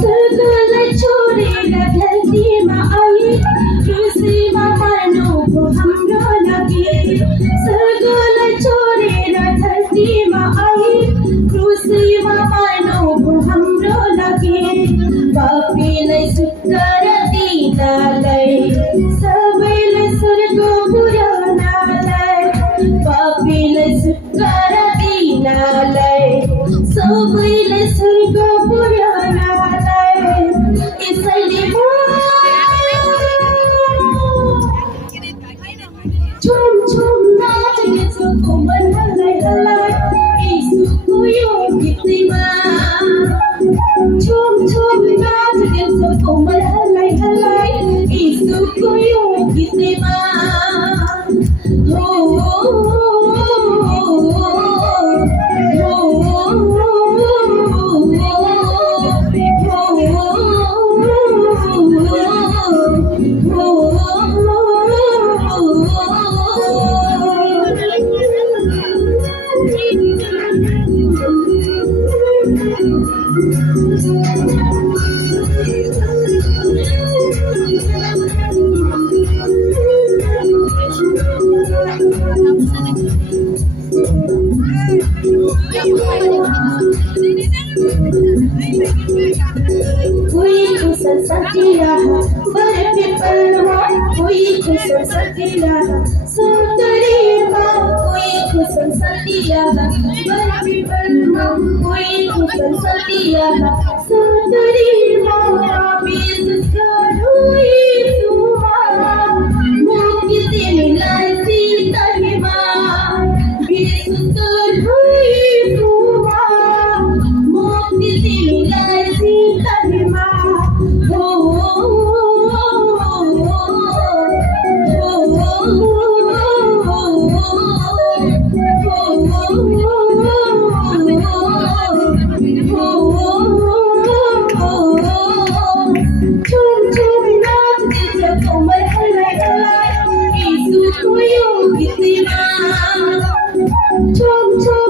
सगळं छोड़ेगा धरती में आई खुशी में मानो को हमरो लगे सगळं छोड़ेगा धरती में आई खुशी में मानो को हमरो लगे बापी ने सुकर दीना लय सबले स्वर्ग पुराना लय बापी ने सुकर दीना लय सबले स्वर्ग पुराना Chum chum na chege so komal halai halai Isu kuyo kitima Chum chum na chege so komal halai halai Isu kuyo kitima कोई कुशल सतिया बड़े पिपलवा कोई कुशल सतिया सुंदरी माँ कोई कुशल सतिया बड़े पिपलवा कोई कुशल सतिया सुंदरी माँ बीस करोई सुमा मुक्ति मिलाई सीता माँ बीस करोई सुमा मुक्ति मिलाई सीता Chum chum